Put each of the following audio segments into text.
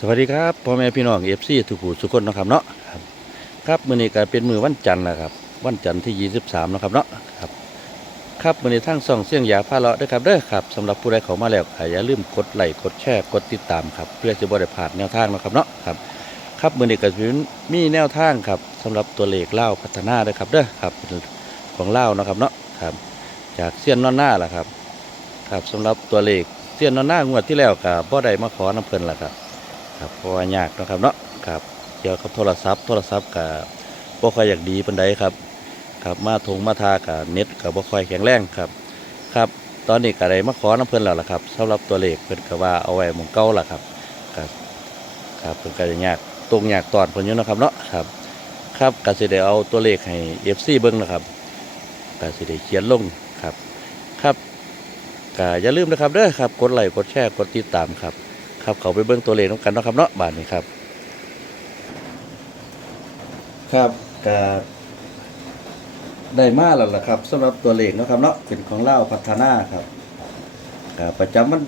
สวัสดีครับพ่อแม่พี่น้องเอฟซีทุกผู้ทุกคนนะครับเนาะครับครับมื้อนี้ก็เป็นมื้อวันจันทร์นะครับ วันจันทร์ที่ 23นาะครับเนาะครับครับมื้อนี้ทางช่องเสียงยาพาเลาะด้วยครับเด้อครับสำหรับผู้ใดเข้ามาแล้วอย่าลืมกดไลค์กดแชร์กดติดตามครับเพื่อจะบ่ได้พลาดแนวทางนะครับเนาะครับครับมื้อนี้ก็สิมีแนวทางครับสำหรับตัวเลขเล่าพัฒนาด้อครับเด้อครับของเล่านะครับเนาะครับ จากเสี้ยนนอนหน้าล่ะครับ ครับสำหรับตัวเลขเสี้ยนนอนหน้างวดที่แล้วก็บ่ได้มาขอน้ำเพิ่นล่ะครับ ครับเพราะว่ายากนะครับเนาะครับเกี่ยวกับโทรศัพท์โทรศัพท์กับบ่ค่อยอยากดีปานใดครับครับมาทงมาทากับเน็ตกับบ่ค่อยแข็งแรงครับครับตอนนี้ก็ได้มาขอน้ำเพิ่อนแล้วล่ะครับสำหรับตัวเลขเพิ่นก็ว่าเอาไว้มองเก่าล่ะครับครับครับเพิ่นก็จะยากตรงยากตอนเพิ่นอยู่นะครับเนาะครับครับก็สิได้เอาตัวเลขให้ FC เบิ่งนะครับก็สิได้เขียนลงครับครับก็อย่าลืมนะครับเด้อครับกดไลค์กดแชร์กดติดตามครับ ครับเขาไปเบิ้งตัวเลขน้ำกันเนาะครับเนาะบาทนี้ครับ ครับกาได้มาแล้วล่ะครับสำหรับตัวเลขเนาะครับเนาะเป็นของเล่าพัฒนาครับกประจำวัน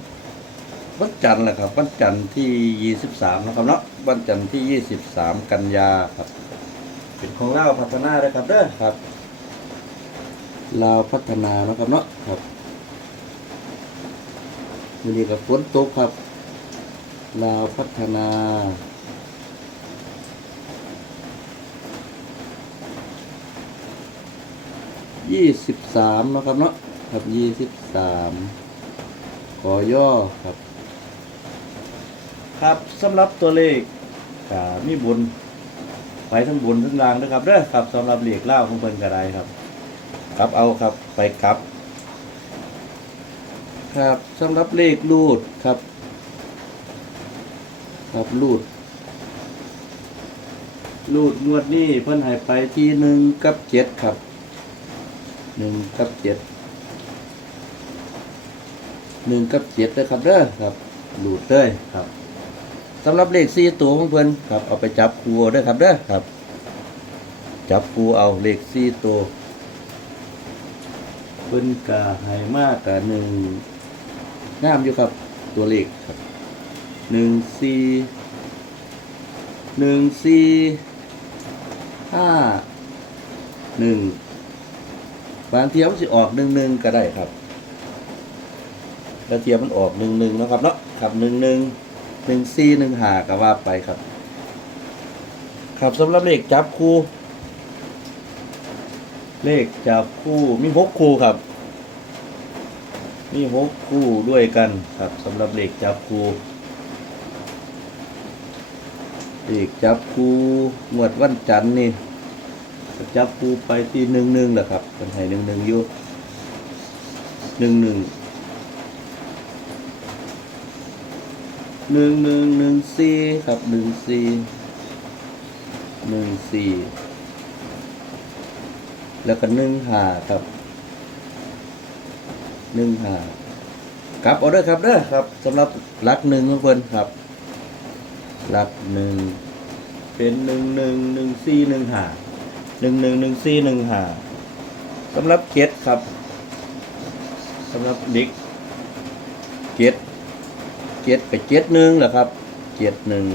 วันจันทร์แหละครับวันจันทร์ที่ 23นะครับเนาะวันจันทร์ที่ 23 กันยาครับ เป็นของเล่าพัฒนาเลยครับเด้อครับลาวพัฒนานะครับเนาะครับวันนี้ก็ฝนตกครับ ลาวพัฒนา ยี่สิบสามนะครับเนาะครับยี่สิบสามขอย่อครับ ครับสำหรับตัวเลขกามีบุญไปทั้งบุญทั้งรางนะครับเด้อครับสำหรับเลขเล่าของเพิ่นกระไดครับครับเอาครับไปครับ ครับสำหรับเลขรูดครับ ครับรูดรูดงวดนี้เพิ่นให้ไปที่หนึ่งกับเจ็ดครับหนึ่งกับเจ็ดหนึ่งกับเจ็ดเลยครับเด้อครับรูดเลยครับสำหรับเลขสี่ตัวของเพิ่อนครับเอาไปจับคูเด้อครับเด้อครับ จับคูเอาเลขสี่ตัวเพิ่นกะให้มากกะหนึ่งงามอยู่ครับตัวเลขครับ หนึ่งสี่หนึ่งสี่ห้าหนึ่งบางเทียมันสิออกหนึ่งหนึ่งก็ได้ครับแล้วเทียมมันออกหนึ่งหนึ่งนะครับเนาะครับหนึ่งหนึ่งหนึ่งสี่หนึ่งหาก็ว่าไปครับ ครับสำหรับเลขจับคู่ เลขจับคู่มีหกคู่ครับ มีหกคู่ด้วยกันครับสำหรับเลขจับคู่ อีกจับคูงวดวันจันทร์นี่จับคูไปที่หนึ่งหนึ่งแหละครับเป็นให้หนึ่งหนึ่งอยู่หนึ่งหนึ่งหนึ่งหนึ่งหนึ่งสี่ครับหนึ่งสี่หนึ่งสี่แล้วก็หนึ่งห้าครับหนึ่งห้ากลับเอาเด้อครับเด้อครับสำหรับลักหนึ่งของเพิ่นครับ หลักหนึ่งเป็นหนึ่งหนึ่งหนึ่งสี่หนึ่งหาหนึ่งหนึ่งหนึ่งสี่หนึ่งหาสำหรับเจ็ดครับสำหรับเด็กเจ็ดเจ็ดไปเจ็ดหนึ่งเหรอครับเจ็ดหนึ่ง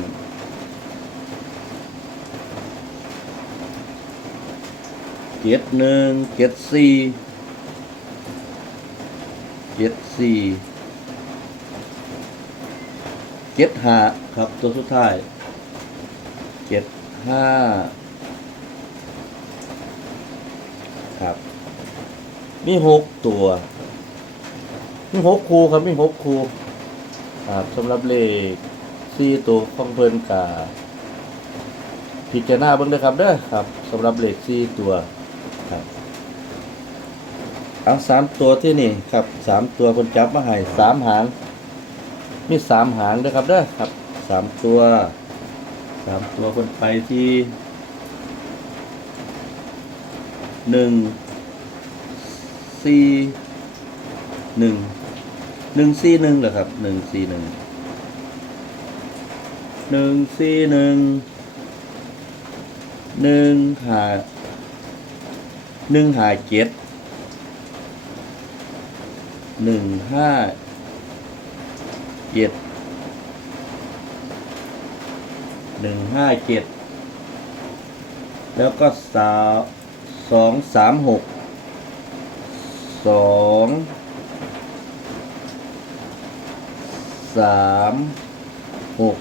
เจ็ดหนึ่งเจ็ดสี่เจ็ดสี่ เจ็ดห้าครับ ตัวสุดท้ายเจ็ดห้าครับ มีหกตัว มีหกคูครับ มีหกคูครับสำหรับเลขสี่ตัวของเพลินกาพิจารณาเบิ่งเด้อครับเด้อครับสำหรับเลขสี่ตัวครับเอาสามตัวที่นี่ครับสามตัวเพิ่นจับมาให้สามหาง มีสามหางด้วยครับเด้อครับสามตัวสามตัวคนไปที่หนึ่งสี่หนึ่งหนึ่งสี่หนึ่งเหรอครับหนึ่งสี่หนึ่งหนึ่งสี่หนึ่งหนึ่งหาหนึ่งหาเจ็ดหนึ่งห้า เจ็ดหนึ่งห้าเจ็ดแล้วก็สาสองสามหกสองสามหก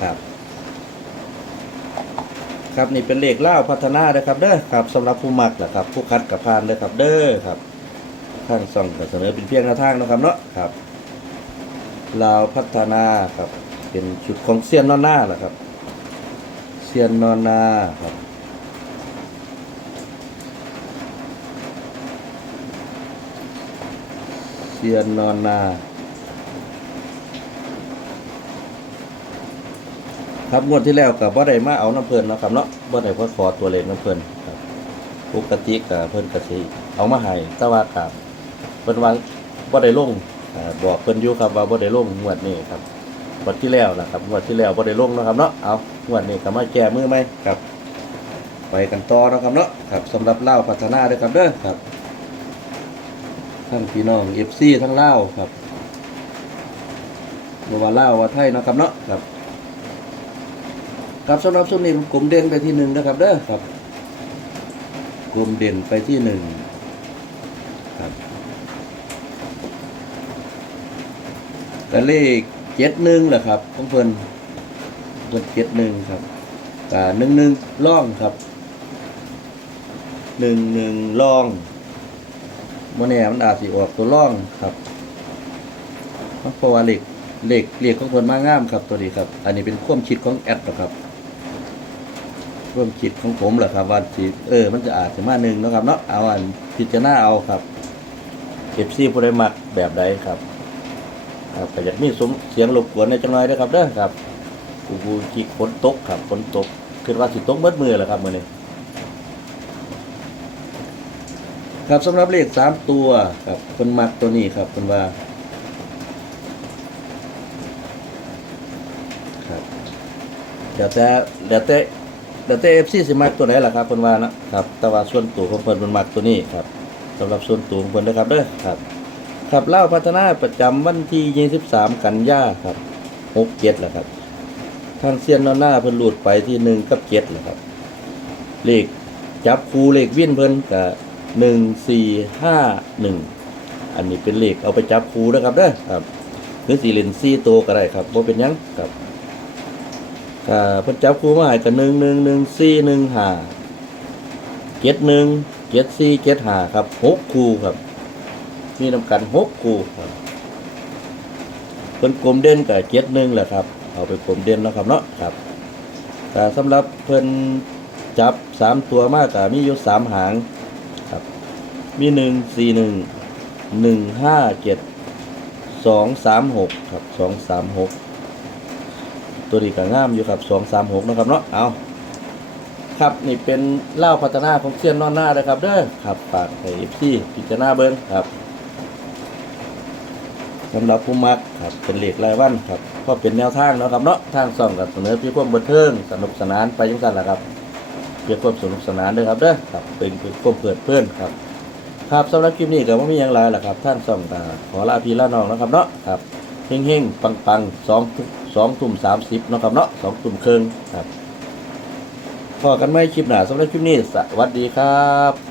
ครับ ครับนี่เป็นเลขเล่าพัฒนาเด้อครับเด้อครับสำหรับผู้มักนะครับ ผู้คัดกับพานเด้อครับเด้อครับทางส่องก็เสนอเป็นเพียงแนวทางนะครับเนาะครับ ลาวพัฒนาครับ เป็นชุดของเซียนนอนหน้าแหละครับเซียนนอนนาครับเซียนนอนนาครับงวดที่แล้วกับบ่ได้มาเอาน้ำเพลินนะครับเนาะบ่ได้มาขอตัวเลขน้ำเพลินครับปกติกับเพิ่นก็สิเอามาให้แต่ว่ากับเพิ่นว่าบ่ได้ลงอ่า บอกเพิ่นอยู่ครับว่าบ่ได้ลงงวดนี้ครับงวดที่แล้วนะครับงวดที่แล้วบ่ได้ลงเนาะครับเนาะเอางวดนี้ก็มาแก้มือไหมครับ ไปกันต่อเนาะครับเนาะครับสำหรับลาวพัฒนาเด้อครับเด้อครับทั้งพี่น้อง FC ทั้งลาวครับบ่ว่าลาวว่าไทยเนาะครับเนาะครับครับสำหรับช่วงนี้ผมกลุ่มเด่นไปที่หนึ่งนะครับเด้อครับกลุ่มเด่นไปที่หนึ่งครับ แต่เลขเจ็ดหนึ่งแหละครับของเพิ่นเพิ่นเจ็ดหนึ่งครับอ่าหนึ่งหนึ่งล่องครับหนึ่งหนึ่งล่องโมแน่มันอาจสิออกตัวล่องครับเพราะว่าเหลขเหลขเลขของเพิ่นมางามครับตัวนี้ครับ อันนี้เป็นความคิดของแอดนะครับร่วมคิดของผมแหละครับว่าสิเออ มันจะอาจจะมาหนึ่งนะครับเนาะเอาอันพิจารณาเอาครับเก็บซี่ผู้ใดมักแบบใดครับ ครับก็อยากมีสมเสียงรบกวนในจังหน่อยนะครับเด้อครับกูกูจิกฝนตกครับฝนตกคือว่าสิตกเบิดมือแหละครับมื้อนี้ครับสำหรับเลขสามตัวครับคนมักตัวนี้ครับคนว่าครับเดี๋ยวแต่เดี๋ยวแต่เดี๋ยวแต่เอฟซีสิมักตัวไหนล่ะครับเพิ่นว่านะครับแต่ว่าส่วนตัวของเพิ่นเพิ่นมักตัวนี้ครับสำหรับส่วนตัวของเพิ่นนะครับเด้อครับ ครับเล่าพัฒนาประจำวันที่ 23 กันยาครับ67แหละครับ ทางเซียนนอนหน้าเพิ่นหลุดไปที่1กับ7แหละครับ เลขจับคูเลขวิ่นเพิ่นก็1451อันนี้เป็นเลขเอาไปจับคูนะครับเด้อครับหรือสิเล่น4ตัวก็ได้ครับบ่เป็นหยังครับเพิ่นจับคูมาให้กันหนึ่งหนึ่งหนึ่งสี่หนึ่งห้าเจ็ดหนึ่งเจ็ดสี่เจ็ดห้าครับหกคูครับ มีนำกันหกคู่ครับเพิ่นกลมเด่นกับเจ็ดหนึ่งแหละครับ เอาไปกลมเด่นแล้วครับเนาะครับแต่สำหรับเพิ่นจับสามตัวมากกับมีอยู่สามหางครับ มีหนึ่งสี่หนึ่งหนึ่งห้าเจ็ดสองสามหกครับสองสามหกตัวนี้ก็งามอยู่ครับสองสามหกนะครับเนาะเอาครับนี่เป็นเล่าพัฒนาของเซียนนอนหน้าเลยครับเด้อครับฝากให้พี่พิจารณาเบิ้งครับ สำหรับผู้มักครับเป็นเหล็กรายวันครับก็เป็นแนวทางเนาะครับเนาะทางส่องกับเสนอพี่ความบันเทิงสนุกสนานไปยังกันละครับเพื่อความสนุกสนานเด้อครับเด้อครับเป็นเพื่อความเพื่อนเพื่อนครับครับสำหรับคลิปนี้ก็ไม่มีอย่างไรแหละครับ ท่านส่องตาขอลาพี่ลาน้องนะครับเนาะครับเฮงๆปังๆสองสองทุ่มสามสิบเนาะครับเนาะสองทุ่มครึ่งครับพอกันไหมคลิปหนาสำหรับคลิปนี้สวัสดีครับ